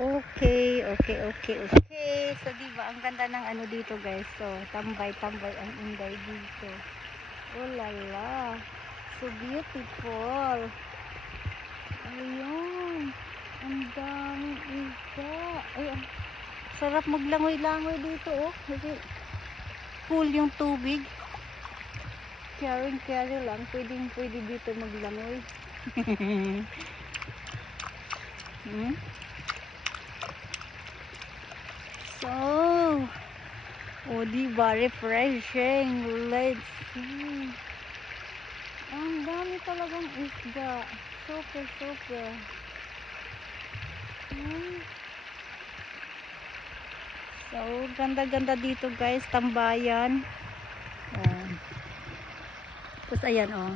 Okay, okay, okay, okay. So, diba, ang ganda ng ano dito, guys. So, tambay-tambay ang inday dito. Oh, lala. So beautiful. Ayun. Ang daming isda. Ay, sarap maglangoy-langoy dito, oh. Kasi cool yung tubig. Carry lang. Pwede dito maglangoy. So, oh, diba, refreshing. Let's see. Ang dami talagang isda. Super. So, ganda-ganda dito, guys. Tambayan. Tapos, ayan, oh.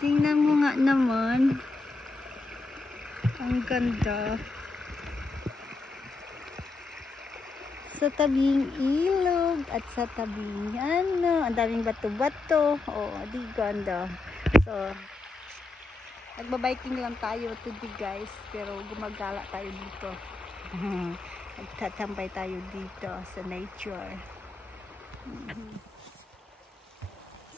Tingnan mo nga naman. Ang ganda. Sa tabing ilog at sa tabing ano, ang daming bato-bato. Oh, di ganda. So, nagbabiking lang tayo today, guys, pero gumagala tayo dito. Nagtatambay tayo dito sa nature.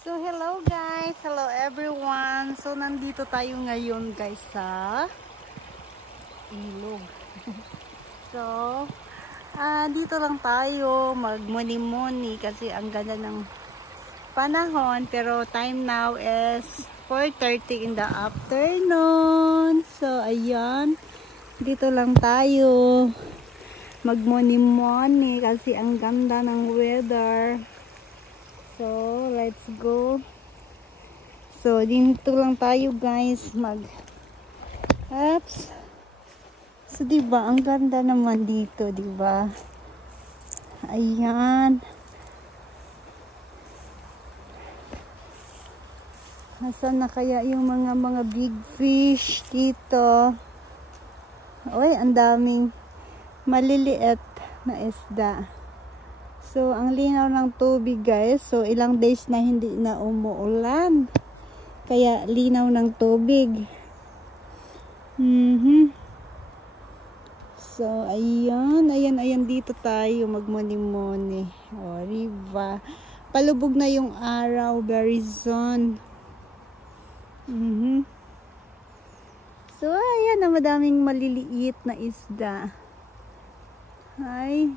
So, hello guys, hello everyone. So, nandito tayo ngayon, guys, sa ilog. So, dito lang tayo magmuni-muni kasi ang ganda ng panahon, pero time now is 4:30 in the afternoon. So ayan, dito lang tayo magmuni-muni kasi ang ganda ng weather. So let's go. So dito lang tayo, guys, apps. So, diba, ang ganda naman dito, diba? Ayan. Asan na kaya yung mga big fish dito? Uy, ang daming maliliit na isda. So, ang linaw ng tubig, guys. So, ilang days na hindi na umuulan. Kaya, linaw ng tubig. So, ayan dito tayo magmuni-muni. O, riba. Palubog na yung araw, very soon. So, ayan na, madaming maliliit na isda. Ay,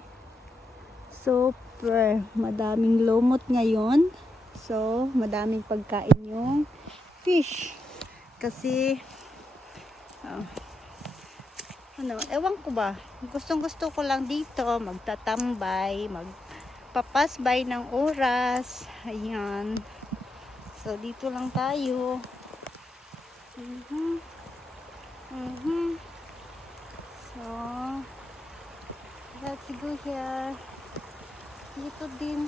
super. Madaming lumot ngayon. So, madaming pagkain yung fish. Kasi, ewan ko ba, gustong-gusto ko lang dito magtatambay, magpapasbay ng oras. Ayan, so dito lang tayo. So let's go here. Dito din,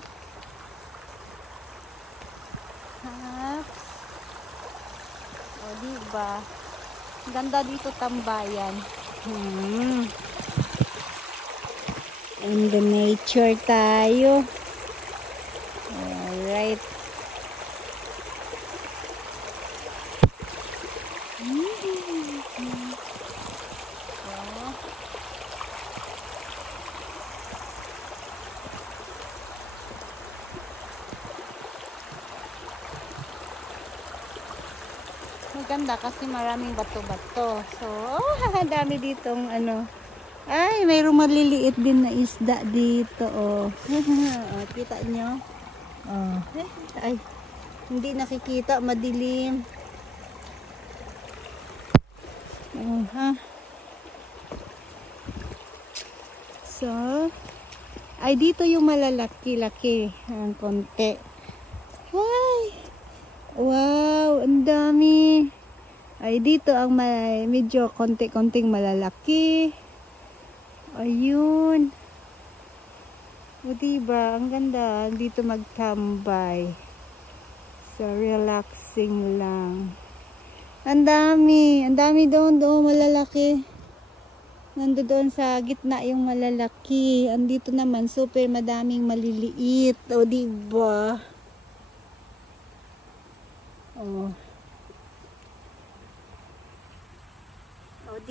o diba, ganda dito tambayan. In the nature tayo. Alright. Maganda kasi maraming bato-bato. So, dami ditong ano. Ay, mayroong maliliit din na isda dito, oh. Kita nyo? Oh. Ay, hindi nakikita, madilim. So, ay dito yung malalaki-laki ang konti. Ay, wow, ang dami. Ay dito ang may medyo konti-konting malalaki. Ayun. O diba, ang ganda dito magtambay. So relaxing lang. Ang dami doon malalaki. Nandoon sa gitna yung malalaki. Andito naman super madaming maliliit. O diba? Oh.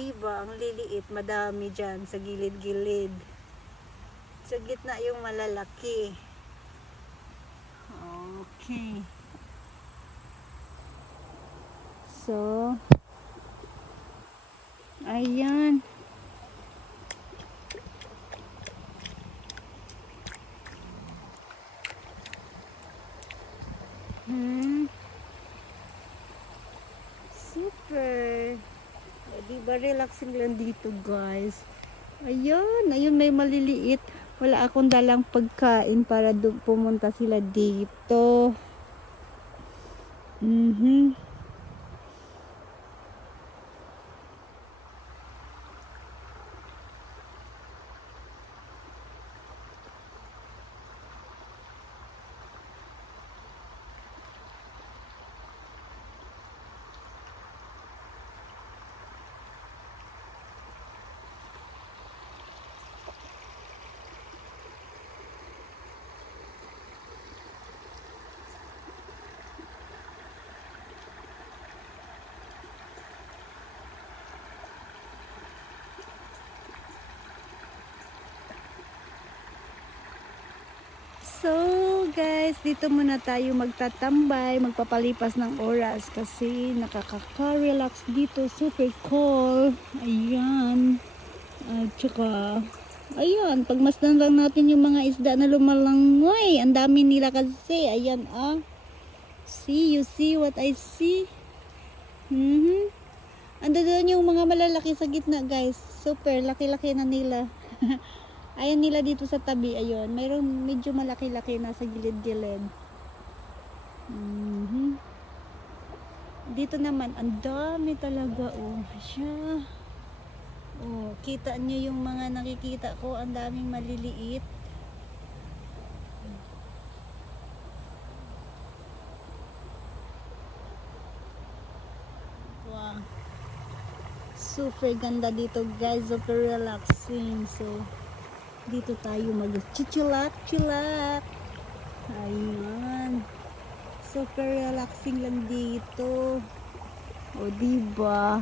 diba? Ang liliit, madami dyan sa gilid-gilid. Sa gitna yung malalaki. Okay. So, ayan. Super. Diba relaxing lang dito, guys. Ayun, ayun may maliliit. Wala akong dalang pagkain para pumunta sila dito. So guys, dito muna tayo magtatambay, magpapalipas ng oras kasi nakaka-relax dito, super cool. Ayan. At saka, ayan, pagmasdan lang natin yung mga isda na lumalangoy. Ang dami nila kasi, ayan See, you see what I see? Ando doon yung mga malalaki sa gitna, guys. Super, laki-laki na nila. Ayan nila dito sa tabi, ayun. Mayroong medyo malaki-laki na sa gilid-gilid. Dito naman, ang dami talaga, siya. Kita nyo yung mga nakikita ko, ang daming maliliit. Wow. Super ganda dito, guys. Super relaxing. So, dito tayo mag-chichilak. Ayan. Super relaxing lang dito. Diba?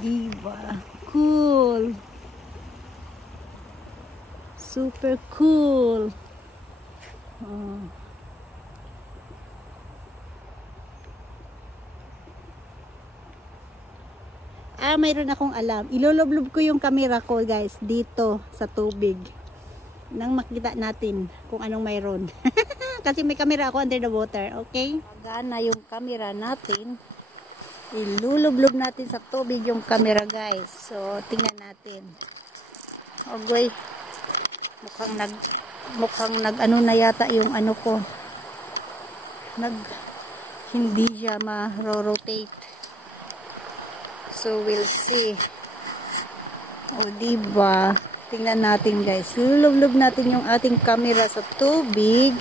Diba? Cool. Super cool. Mayroon akong alam. Iloloblob ko yung camera ko, guys, dito sa tubig. Nang makita natin kung anong mayroon. Kasi may camera ako under the water, okay? Magana yung camera natin. Iloloblob natin sa tubig yung camera, guys. So, tingnan natin. Ogoy. Mukhang nag-ano na yata yung ano ko. Hindi siya ma-rotate. So, we'll see. Diba? Tingnan natin, guys. Lulublob natin yung ating camera sa tubig.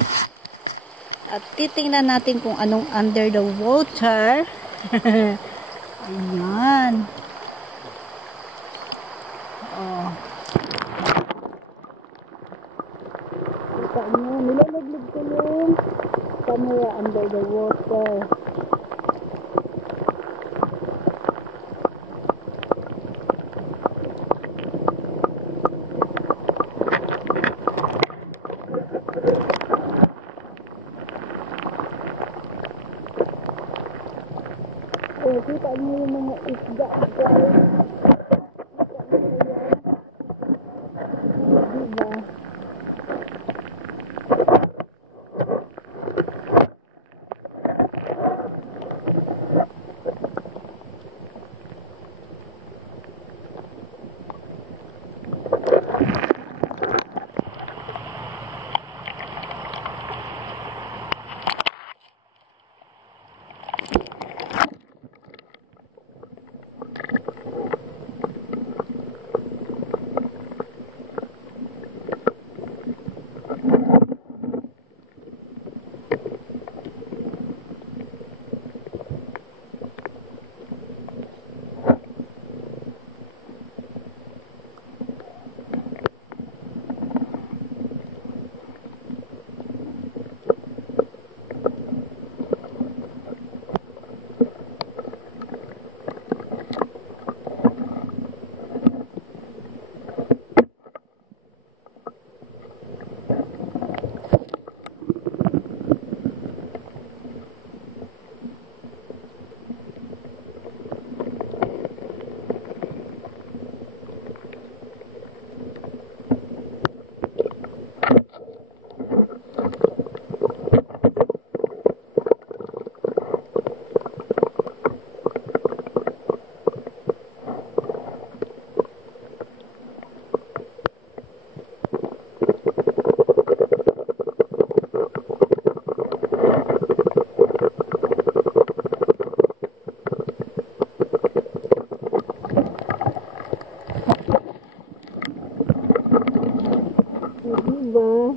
At titingnan natin kung anong under the water. Ayan. Kita nyo, nilulublob ko yung camera under the water. Kita nyo yung mga isda, guys. Diba? ba?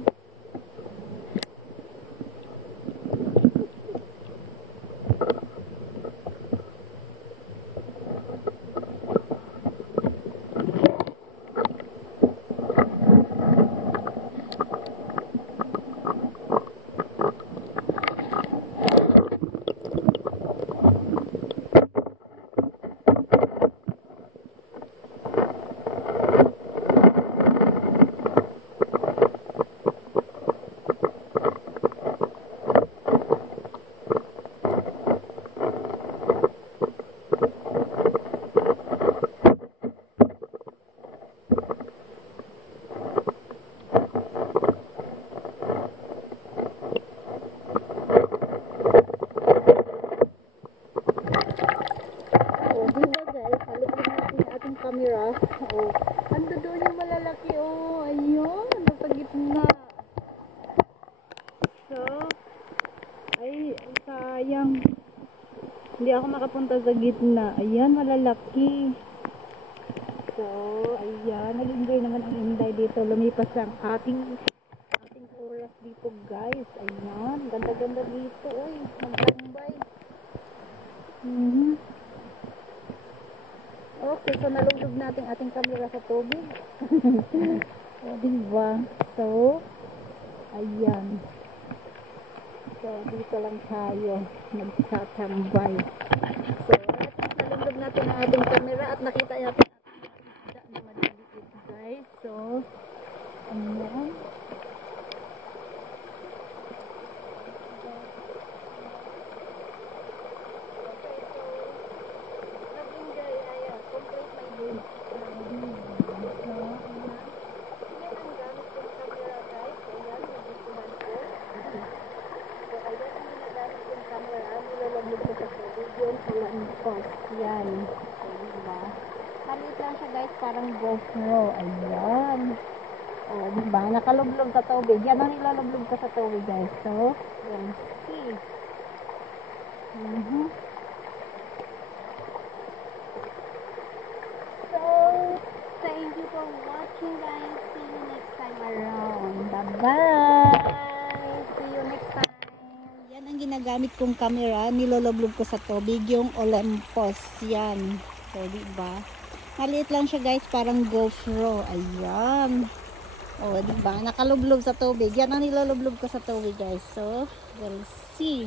Camera. Oh, ando doon yung malalaki. Oh, ayun, nasa gitna. So, ay sayang. Hindi ako makapunta sa gitna. Ayan, malalaki. So, ayan, nag-enjoy naman ang Inday dito. Lumipas ang ating oras dito, guys. Ayan, ganda-ganda dito. Uy, magtambay. Okay, so nalulog natin ating camera sa tubig. O, diba? So, ayan. So, dito lang tayo nagtatambay. So, nalulog natin ang ating camera at nakita natin ating isda na maliliit, guys. So, ayan. Yan. So, diba? Maliit lang siya, guys. Parang GoPro. Ayan. O, diba? Nakalublog sa tubig. Yan ang nilalublog ko sa tubig, guys. So, yan. See. So, thank you for watching, guys. See you next time around. Bye-bye. See you next time. Yan ang ginagamit kong camera. Niloloblog ko sa tubig. Yung Olympus. Yan. So, diba? Maliit lang siya, guys. Parang GoPro. Ayan. O, diba? Nakalublog sa tubig. Yan ang niloloblog ko sa tubig, guys. So, we'll see.